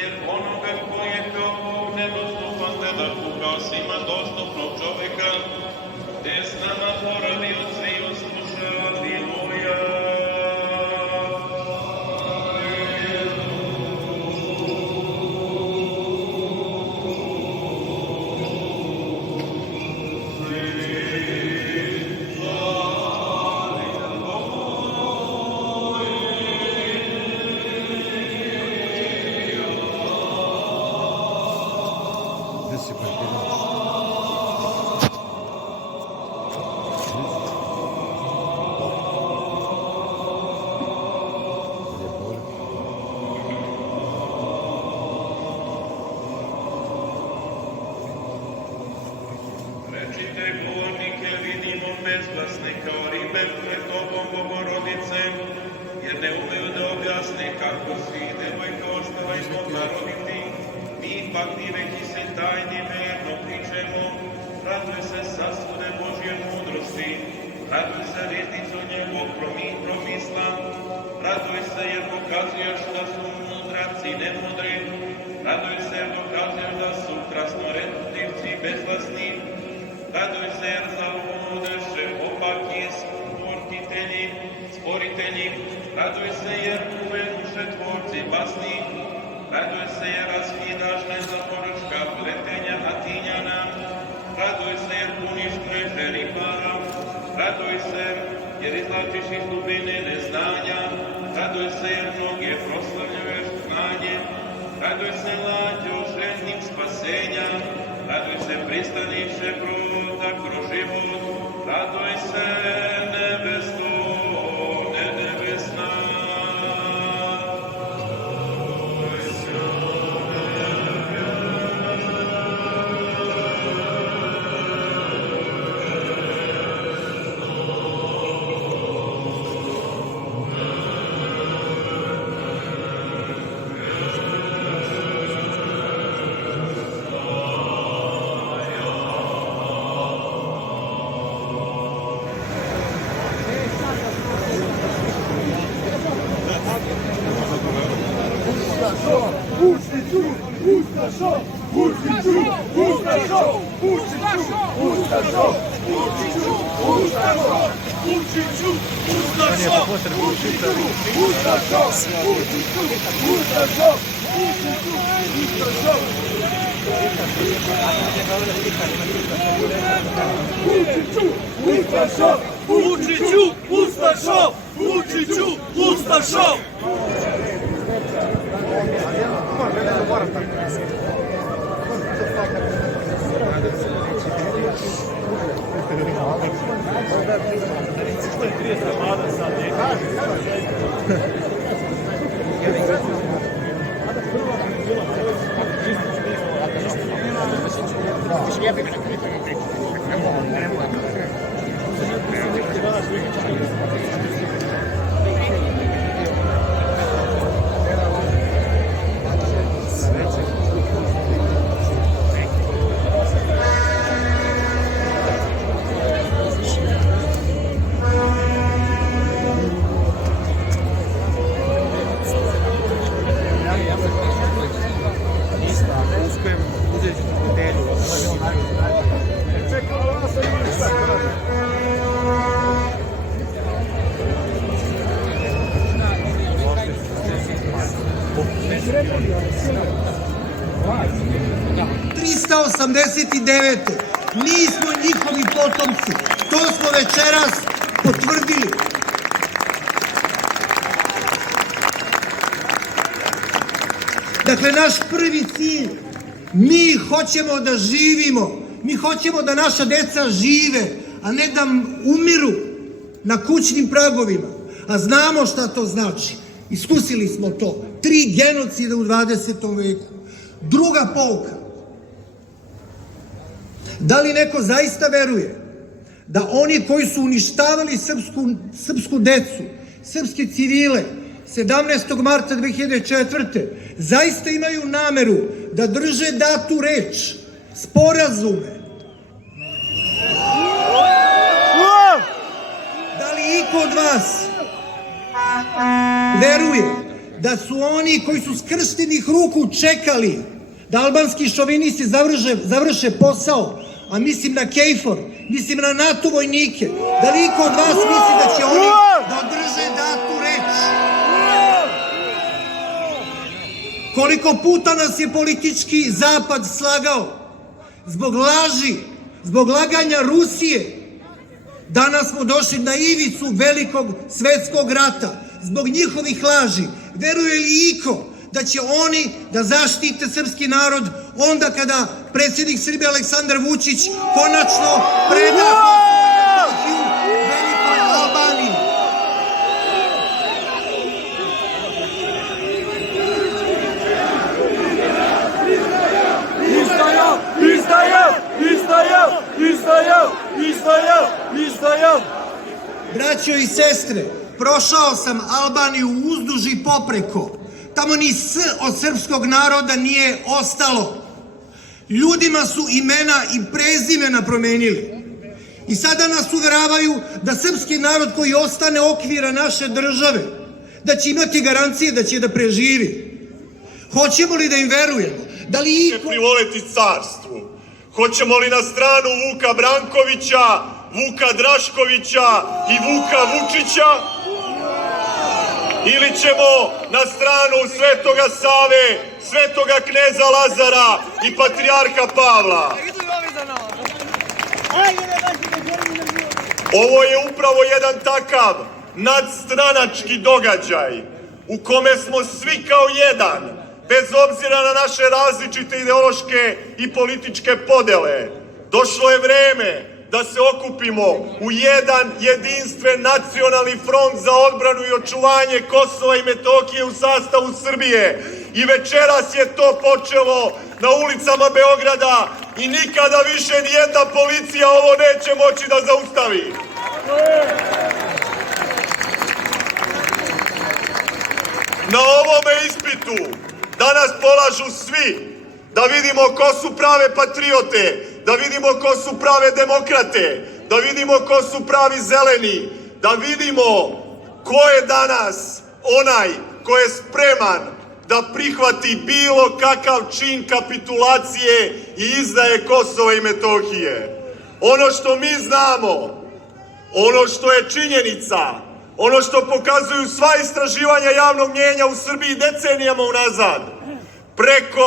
jer onoga koji je kao Bog nedostupan gleda kuka svima dostupnog čoveka, te s nama boravi od sviju sluša, aleluja. Bezglasne kao ribe pred tobom, Bogorodice, jer ne umeju da objasne kako si devojka ostala i mogla roditi. Mi pak diveći se tajni verno pričemo, raduj se sasude Božje mudrosti, raduj se riznicu njegovog promisla, raduj se jer pokazuješ da su mudraci nemudri, raduj se jer dokazuješ da su krasnoretivci bezglasni, raduj se jer zaludeše opaki sporitelji, raduj se jer uvenuše tvorci basni, raduj se jer raskidaš nezaporučka pletenja Atinjana, raduj se jer puniš mreže ribara, raduj se jer izlačiš iz dubine neznanja, raduj se jer mnoge proslavljuješ znanje, raduj se lađo željnim spasenja, raduj se pristaniše broda kroz život, raduj se nebesko, nebesna. Raduj se Mi smo njihovi potomci. To smo večeras potvrdili. Dakle, naš prvi cilj, mi hoćemo da živimo, mi hoćemo da naša deca žive, a ne da umiru na kućnim pragovima. A znamo šta to znači. Iskusili smo to. 3 genocida u 20. veku. Druga pouka. Da li neko zaista veruje da oni koji su uništavali srpsku decu, srpske civile 17. marta 2004. zaista imaju nameru da drže datu reč, sporazume? Da li iko od vas veruje da su oni koji su skrštenih ruku čekali da albanski šovinisti završe posao, a mislim na KFOR, mislim na NATO vojnike, da li iko od vas misli da će oni da održe datu reč? Koliko puta nas je politički zapad slagao zbog laži, zbog laganja Rusije. Danas smo došli na ivicu velikog svetskog rata zbog njihovih laži. Veruje li iko da će oni da zaštite srpski narod onda kada predsjednik Srbije Aleksandar Vučić konačno preda Kosovo velikoj Albaniji? Braćo i sestre, prošao sam Albaniju uzduž i popreko. Tamo ni S od srpskog naroda nije ostalo. Ljudima su imena i prezimena promenili. I sada nas uveravaju da srpski narod koji ostane okvira naše države, da će imati garancije da će da preživi. Hoćemo li da im verujemo? Da li iko privoleti carstvu? Hoćemo li na stranu Vuka Brankovića, Vuka Draškovića i Vuka Vučića? Ili ćemo na stranu Svetoga Save, Svetoga kneza Lazara i Patrijarha Pavla? Ovo je upravo jedan takav nadstranački događaj u kome smo svi kao jedan, bez obzira na naše različite ideološke i političke podele. Došlo je vreme da se okupimo u jedan jedinstven nacionalni front za odbranu i očuvanje Kosova i Metohije u sastavu Srbije. I večeras je to počelo na ulicama Beograda i nikada više nijedna policija ovo neće moći da zaustavi. Na ovome ispitu danas polažu svi, da vidimo ko su prave patriote, da vidimo ko su prave demokrate, da vidimo ko su pravi zeleni, da vidimo ko je danas onaj ko je spreman da prihvati bilo kakav čin kapitulacije i izdaje Kosova i Metohije. Ono što mi znamo, ono što je činjenica, ono što pokazuju sva istraživanja javnog mnjenja u Srbiji decenijama unazad, preko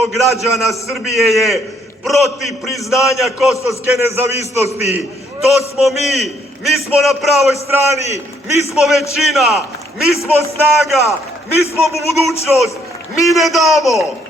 80% građana Srbije je protiv priznanja kosovske nezavisnosti. To smo mi. Mi smo na pravoj strani. Mi smo većina. Mi smo snaga. Mi smo budućnost. Mi ne damo.